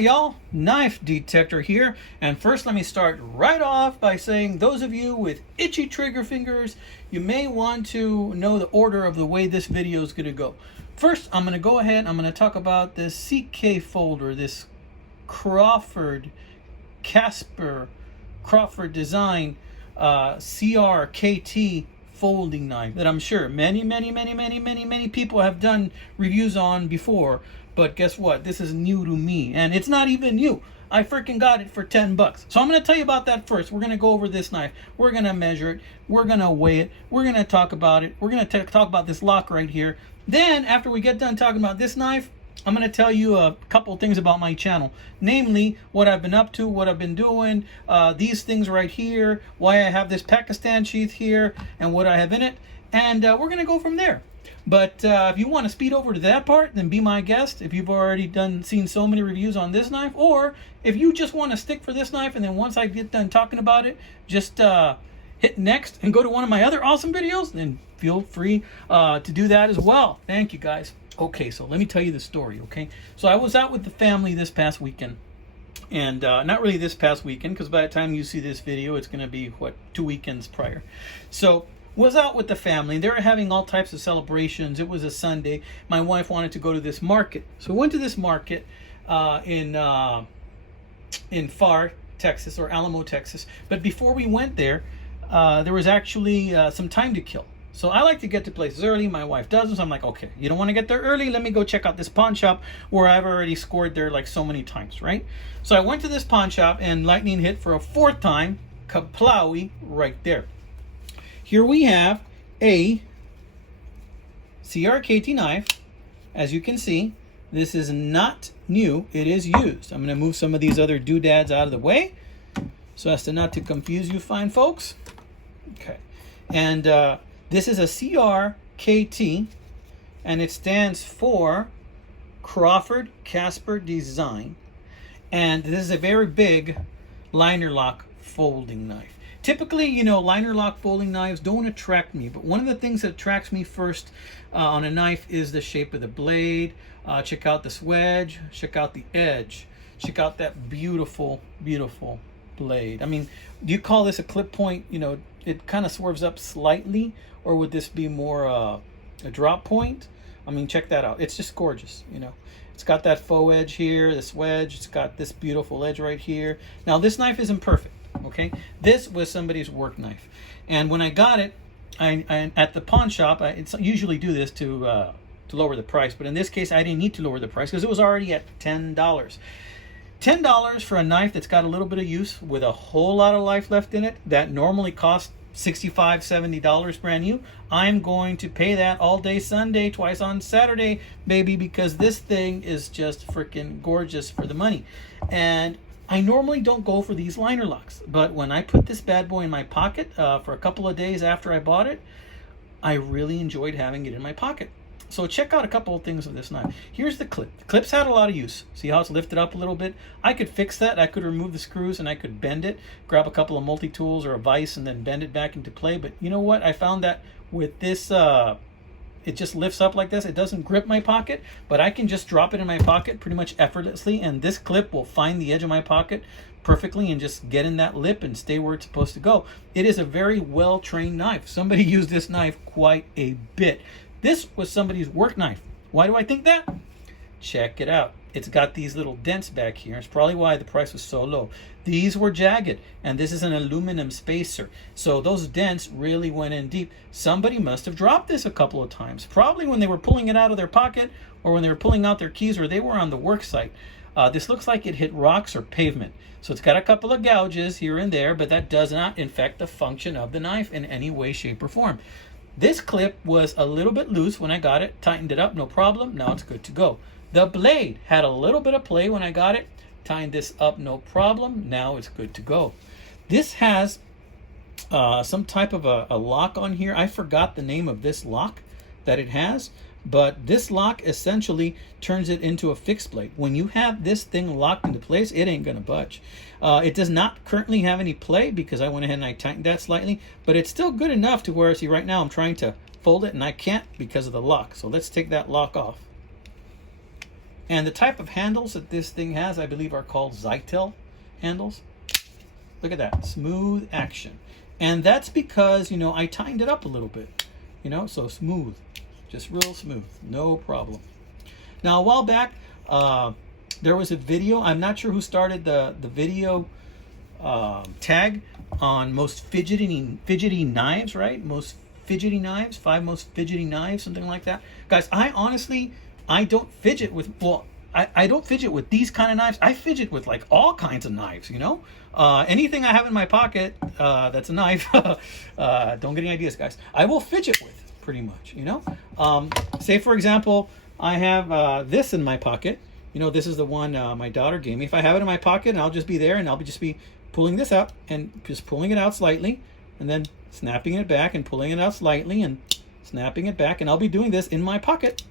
y'all, Knife Detector here, and first let me start right off by saying those of you with itchy trigger fingers, you may want to know the order of the way this video is going to go. First, I'm going to go ahead, I'm going to talk about this CK folder, this Crawford Kasper, Crawford design CRKt folding knife that I'm sure many people have done reviews on before. But guess what? This is new to me, and it's not even new. I freaking got it for 10 bucks. So I'm going to tell you about that first. We're going to go over this knife. We're going to measure it. We're going to weigh it. We're going to talk about it. We're going to talk about this lock right here. Then after we get done talking about this knife, I'm going to tell you a couple things about my channel. Namely, what I've been up to, what I've been doing, these things right here, why I have this Pakistan sheath here, and what I have in it. And we're going to go from there. But if you want to speed over to that part, then be my guest. If you've already seen so many reviews on this knife, or if you just want to stick for this knife, and then once I get done talking about it, just hit next and go to one of my other awesome videos, then feel free to do that as well. Thank you, guys. Okay, so let me tell you the story, okay? So I was out with the family this past weekend. And not really this past weekend, because by the time you see this video, it's going to be, what, 2 weekends prior. So was out with the family. They were having all types of celebrations. It was a Sunday. My wife wanted to go to this market. So we went to this market in Far, Texas, or Alamo, Texas. But before we went there, there was actually some time to kill. So I like to get to places early. My wife doesn't. So I'm like, okay, you don't want to get there early? Let me go check out this pawn shop where I've already scored there like so many times, right? So I went to this pawn shop and lightning hit for a 4th time. Kaplowy right there. Here we have a CRKt knife. As you can see, this is not new. It is used. I'm going to move some of these other doodads out of the way so as to not to confuse you fine folks. Okay. And this is a CRKt, and it stands for Crawford Kasper Design. And this is a very big liner lock folding knife. Typically, you know, liner lock folding knives don't attract me, but one of the things that attracts me first on a knife is the shape of the blade. Check out this wedge, check out the edge, check out that beautiful, beautiful blade. I mean, do you call this a clip point? You know, it kind of swerves up slightly, or would this be more a drop point? I mean, check that out. It's just gorgeous, you know. It's got that faux edge here, this wedge. It's got this beautiful edge right here. Now, this knife isn't perfect, okay? This was somebody's work knife. And when I got it, I at the pawn shop, I usually do this to lower the price. But in this case, I didn't need to lower the price because it was already at $10. $10 for a knife that's got a little bit of use with a whole lot of life left in it that normally costs $65, $70 brand new. I'm going to pay that all day Sunday, twice on Saturday, baby, because this thing is just freaking gorgeous for the money. And I normally don't go for these liner locks, but when I put this bad boy in my pocket for a couple of days after I bought it, I really enjoyed having it in my pocket. So check out a couple of things of this knife. Here's the clip. The clip's had a lot of use. See how it's lifted up a little bit? I could fix that. I could remove the screws and I could bend it, grab a couple of multi-tools or a vise and then bend it back into play. But you know what? I found that with this, it just lifts up like this. It doesn't grip my pocket, but I can just drop it in my pocket pretty much effortlessly. And this clip will find the edge of my pocket perfectly and just get in that lip and stay where it's supposed to go. It is a very well-trained knife. Somebody used this knife quite a bit. This was somebody's work knife. Why do I think that? Check it out. It's got these little dents back here. It's probably why the price was so low. These were jagged, and this is an aluminum spacer. So those dents really went in deep. Somebody must have dropped this a couple of times, probably when they were pulling it out of their pocket or when they were pulling out their keys or they were on the work site. This looks like it hit rocks or pavement. So it's got a couple of gouges here and there, but that does not affect the function of the knife in any way, shape, or form. This clip was a little bit loose when I got it, tightened it up, no problem. Now it's good to go. The blade had a little bit of play when I got it, tightened this up, no problem. Now it's good to go. This has some type of a lock on here. I forgot the name of this lock that it has, but this lock essentially turns it into a fixed blade. When you have this thing locked into place, it ain't gonna budge. It does not currently have any play because I went ahead and I tightened that slightly, but it's still good enough to where, see, right now I'm trying to fold it and I can't because of the lock. So let's take that lock off. And the type of handles that this thing has, I believe, are called Zytel handles. Look at that, smooth action. And that's because, you know, I tightened it up a little bit, you know, so smooth, just real smooth, no problem. Now, a while back, there was a video. I'm not sure who started the video tag on most fidgety knives, right? Most fidgety knives, 5 most fidgety knives, something like that. Guys, I honestly, I don't fidget with, well, I don't fidget with these kind of knives. I fidget with like all kinds of knives, you know? Anything I have in my pocket that's a knife, don't get any ideas, guys. I will fidget with, pretty much, you know? Say, for example, I have this in my pocket. You know, this is the one my daughter gave me. If I have it in my pocket, and I'll just be there, and I'll just be pulling this out, and just pulling it out slightly, and then snapping it back, and pulling it out slightly, and snapping it back, and I'll be doing this in my pocket.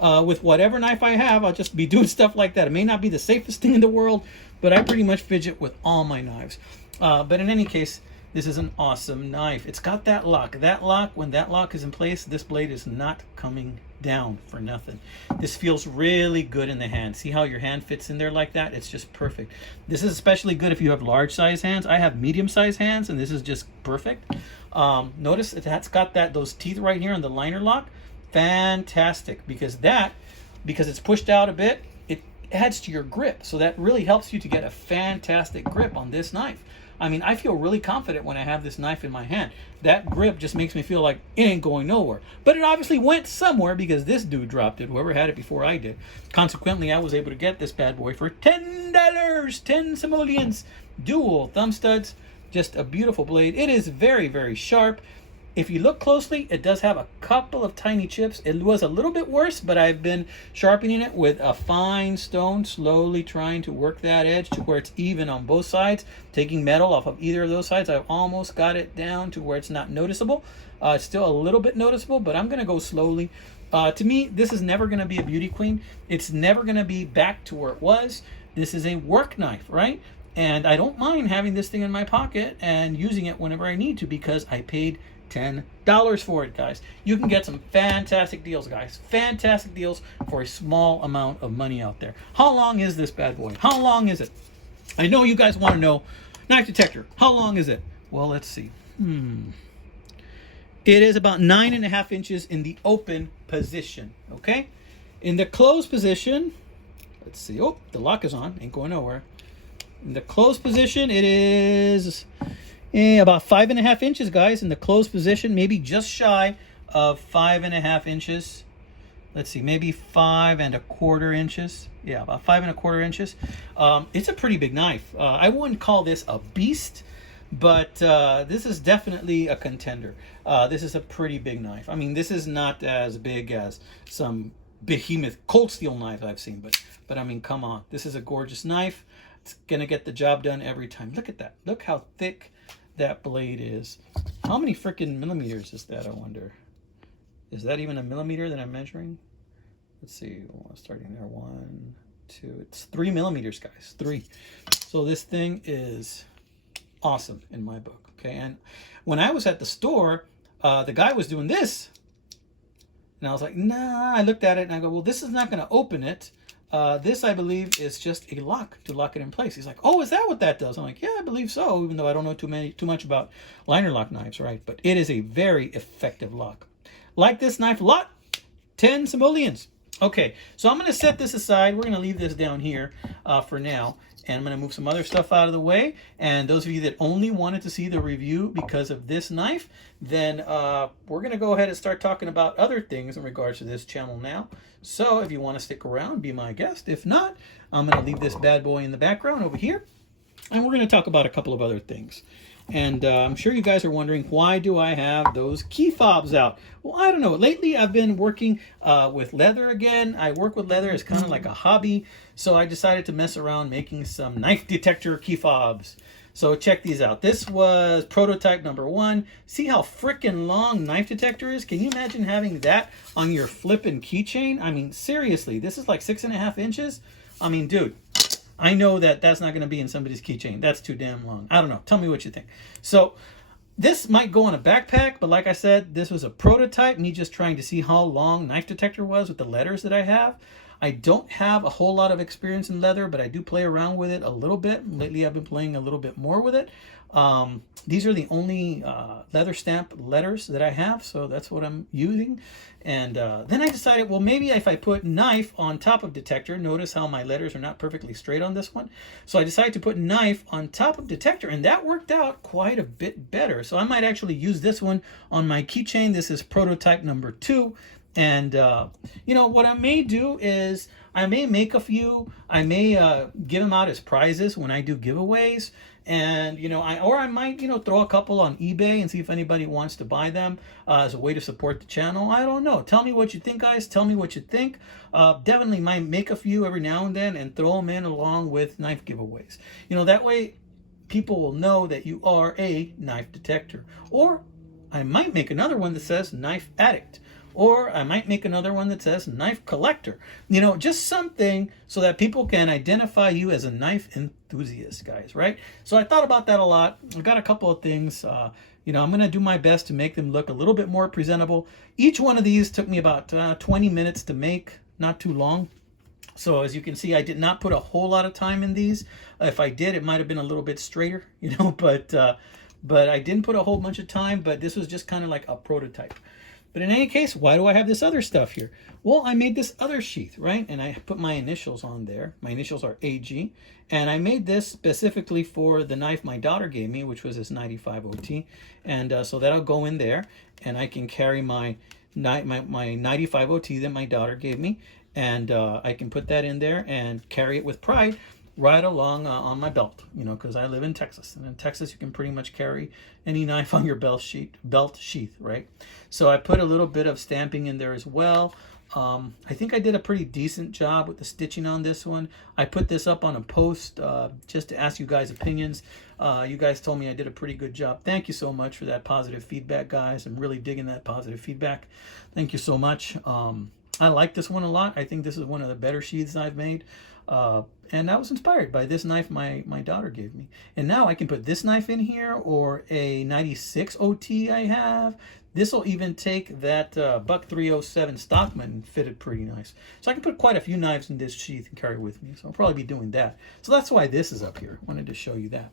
With whatever knife I have, I'll just be doing stuff like that. It may not be the safest thing in the world, but I pretty much fidget with all my knives. But in any case, this is an awesome knife. It's got that lock. That lock, when that lock is in place, this blade is not coming down for nothing. This feels really good in the hand. See how your hand fits in there like that? It's just perfect. This is especially good if you have large size hands. I have medium size hands, and this is just perfect. Notice that's got those teeth right here on the liner lock. Fantastic, because it's pushed out a bit, it adds to your grip, so that really helps you to get a fantastic grip on this knife. I mean, I feel really confident when I have this knife in my hand. That grip just makes me feel like it ain't going nowhere, but it obviously went somewhere because this dude dropped it, whoever had it before I did. Consequently, I was able to get this bad boy for $10, 10 simoleons, dual thumb studs, just a beautiful blade. It is very, very sharp. If you look closely, it does have a couple of tiny chips. It was a little bit worse, but I've been sharpening it with a fine stone, slowly trying to work that edge to where it's even on both sides. Taking metal off of either of those sides, I've almost got it down to where it's not noticeable. It's still a little bit noticeable, but I'm going to go slowly. To me, this is never going to be a beauty queen. It's never going to be back to where it was. This is a work knife, right? And I don't mind having this thing in my pocket and using it whenever I need to because I paid $10 for it, guys. You can get some fantastic deals, guys. Fantastic deals for a small amount of money out there. How long is this bad boy? How long is it? I know you guys want to know. Knife Detector, how long is it? Well, let's see. It is about 9.5 inches in the open position, okay? In the closed position, let's see. Oh, the lock is on. Ain't going nowhere. In the closed position, it is about 5.5 inches, guys, in the closed position, maybe just shy of 5.5 inches. Let's see, maybe 5.25 inches. Yeah, about 5.25 inches. It's a pretty big knife. I wouldn't call this a beast, but this is definitely a contender. This is a pretty big knife. I mean, this is not as big as some behemoth cold steel knife I've seen, but I mean, come on. This is a gorgeous knife. It's gonna get the job done every time. Look at that. Look how thick that blade is. How many freaking millimeters is that, I wonder? Is that even a millimeter that I'm measuring? Let's see, starting there, 1, 2, it's 3 millimeters, guys, 3. So this thing is awesome in my book, okay? And when I was at the store, the guy was doing this, and I was like, nah, I looked at it and I go, well, this is not gonna open it. This, I believe, is just a lock to lock it in place. He's like, oh, is that what that does? I'm like, yeah, I believe so, even though I don't know too much about liner lock knives, right? But it is a very effective lock. Like this knife a lot, 10 simoleons. Okay, so I'm going to set this aside. We're going to leave this down here for now. And I'm going to move some other stuff out of the way. And those of you that only wanted to see the review because of this knife, then we're going to go ahead and start talking about other things in regards to this channel now. So if you want to stick around, be my guest. If not, I'm going to leave this bad boy in the background over here. And we're going to talk about a couple of other things. And I'm sure you guys are wondering, why do I have those key fobs out? Well, I don't know. Lately, I've been working with leather again. I work with leather as kind of like a hobby. So I decided to mess around making some knife detector key fobs. So check these out. This was prototype number 1. See how freaking long knife detector is? Can you imagine having that on your flippin' keychain? I mean, seriously, this is like 6.5 inches. I mean, dude, I know that that's not going to be in somebody's keychain. That's too damn long. I don't know. Tell me what you think. So this might go on a backpack, but like I said, this was a prototype, me just trying to see how long knife detector was with the letters that I have. I don't have a whole lot of experience in leather, but I do play around with it a little bit. Lately, I've been playing a little bit more with it. These are the only leather stamp letters that I have, so that's what I'm using. And then I decided, well, maybe if I put knife on top of Detector, notice how my letters are not perfectly straight on this one. So I decided to put knife on top of Detector, and that worked out quite a bit better. So I might actually use this one on my keychain. This is prototype number 2. And, you know, what I may do is I may make a few. I may give them out as prizes when I do giveaways. And, you know, I might, you know, throw a couple on eBay and see if anybody wants to buy them as a way to support the channel. I don't know. Tell me what you think, guys. Tell me what you think. Definitely might make a few every now and then and throw them in along with knife giveaways. You know, that way people will know that you are a knife detector. Or I might make another one that says knife addict. Or I might make another one that says knife collector. You know, just something so that people can identify you as a knife enthusiast, guys, right? So I thought about that a lot. I got a couple of things. You know, I'm going to do my best to make them look a little bit more presentable. Each one of these took me about 20 minutes to make, not too long. So as you can see, I did not put a whole lot of time in these. If I did, it might have been a little bit straighter, you know, but I didn't put a whole bunch of time, but this was just kind of like a prototype. But in any case, why do I have this other stuff here? Well, I made this other sheath, right? And I put my initials on there. My initials are AG. And I made this specifically for the knife my daughter gave me, which was this 95 OT. And so that'll go in there. And I can carry my 95 OT that my daughter gave me. And I can put that in there and carry it with pride right along on my belt, you know, because I live in Texas. And in Texas, you can pretty much carry any knife on your belt sheath, right? So I put a little bit of stamping in there as well. I think I did a pretty decent job with the stitching on this one. I put this up on a post just to ask you guys' opinions. You guys told me I did a pretty good job. Thank you so much for that positive feedback, guys. I'm really digging that positive feedback. Thank you so much. I like this one a lot. I think this is one of the better sheaths I've made. And I was inspired by this knife my daughter gave me. And now I can put this knife in here or a 96 OT I have. This will even take that Buck 307 Stockman, fitted pretty nice. So I can put quite a few knives in this sheath and carry with me. So I'll probably be doing that. So that's why this is up here. I wanted to show you that.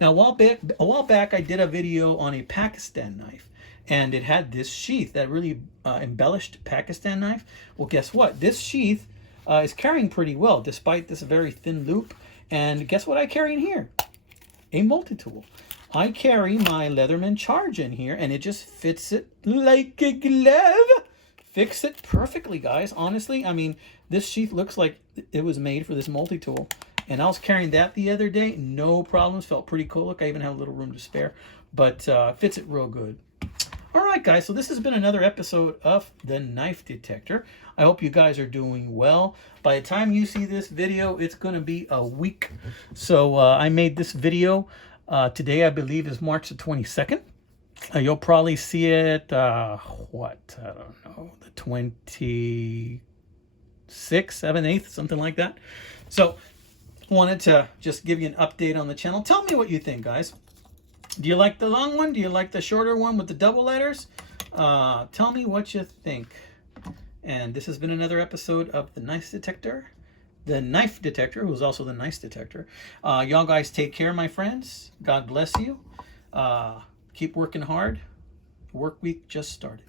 Now, a while back, I did a video on a Pakistan knife. And it had this sheath, that really embellished Pakistan knife. Well, guess what? This sheath is carrying pretty well, despite this very thin loop. And guess what I carry in here? A multi-tool. I carry my Leatherman Charge in here, and it just fits it like a glove. Fix it perfectly, guys. Honestly, I mean, this sheath looks like it was made for this multi-tool. And I was carrying that the other day, no problems. Felt pretty cool. Look, I even have a little room to spare, but fits it real good. All right, guys, so this has been another episode of The Knife Detector. I hope you guys are doing well. By the time you see this video, it's going to be a week. So I made this video today, I believe, is March the 22nd. You'll probably see it, I don't know, the 26th, 7th, 8th, something like that. So wanted to just give you an update on the channel. Tell me what you think, guys. Do you like the long one? Do you like the shorter one with the double letters? Tell me what you think. And this has been another episode of The Knife Detector. The Knife Detector, who's also the Nice Detector. Y'all guys take care, my friends. God bless you. Keep working hard. Work week just started.